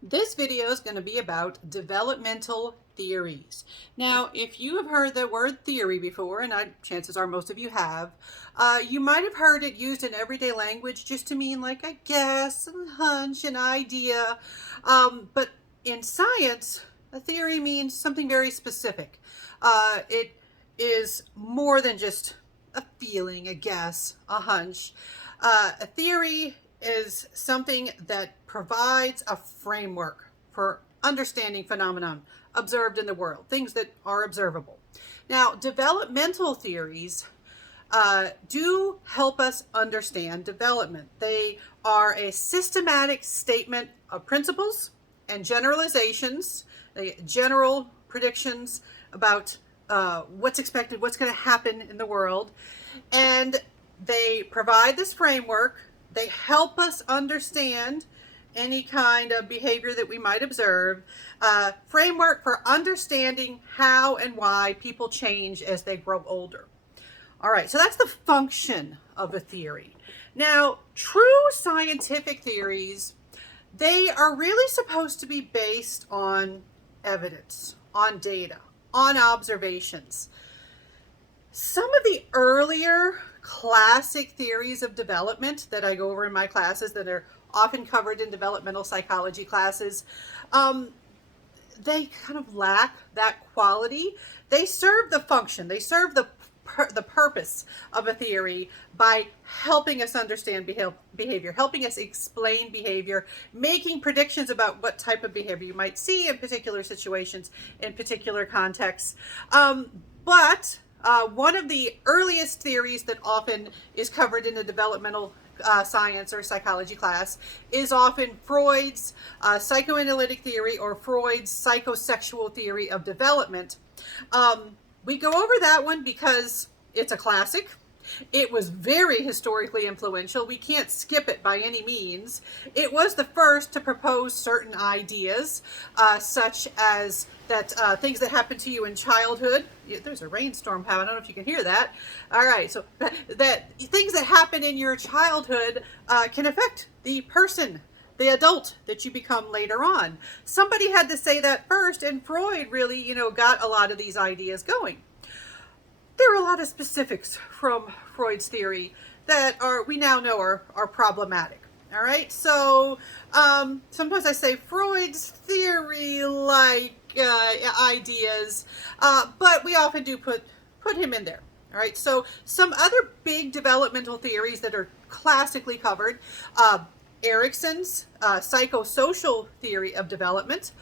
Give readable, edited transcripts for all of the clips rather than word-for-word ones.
This video is going to be about developmental theories. Now, if you have heard the word theory before, and chances are most of you have, you might have heard it used in everyday language just to mean like a guess, a hunch, an idea. But in science, a theory means something very specific. It is more than just a feeling, a guess, a hunch. A theory is something that provides a framework for understanding phenomenon observed in the world, things that are observable. Now, developmental theories do help us understand development. They are a systematic statement of principles and generalizations, general predictions about what's expected, what's going to happen in the world, and they provide this framework. They help us understand any kind of behavior that we might observe, framework for understanding how and why people change as they grow older. All right, so that's the function of a theory. Now, true scientific theories, they are really supposed to be based on evidence, on data, on observations. Some of the earlier classic theories of development that I go over in my classes that are often covered in developmental psychology classes, they kind of lack that quality. They serve the function, they serve the purpose of a theory by helping us understand behavior, helping us explain behavior, making predictions about what type of behavior you might see in particular situations, in particular contexts. But one of the earliest theories that often is covered in a developmental science or psychology class is often Freud's psychoanalytic theory or Freud's psychosexual theory of development. We go over that one because it's a classic. It was very historically influential. We can't skip it by any means. It was the first to propose certain ideas, such as that things that happen to you in childhood. Yeah, there's a rainstorm happening. I don't know if you can hear that. All right, so that things that happen in your childhood can affect the person, the adult that you become later on. Somebody had to say that first, and Freud really, got a lot of these ideas going. There are a lot of specifics from Freud's theory that we now know are problematic. All right, so sometimes I say Freud's theory-like ideas, but we often do put him in there. All right, so some other big developmental theories that are classically covered: Erikson's psychosocial theory of development,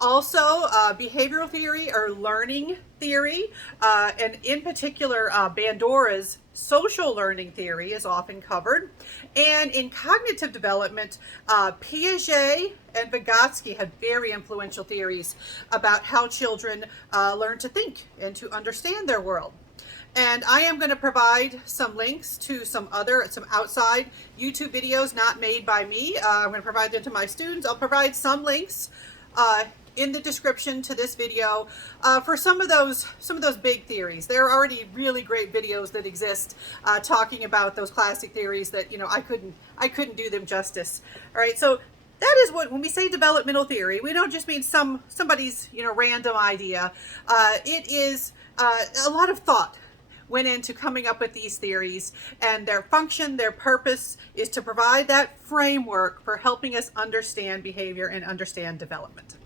also behavioral theory or learning theory, and in particular Bandura's social learning theory is often covered. And in cognitive development, Piaget and Vygotsky had very influential theories about how children learn to think and to understand their world. And I am going to provide some links to some outside YouTube videos not made by me. I'm going to provide them to my students. I'll provide some links in the description to this video for some of those big theories. There are already really great videos that exist talking about those classic theories that I couldn't do them justice. All right, so that is when we say developmental theory, we don't just mean somebody's random idea. It is a lot of thought went into coming up with these theories, and their function, their purpose is to provide that framework for helping us understand behavior and understand development.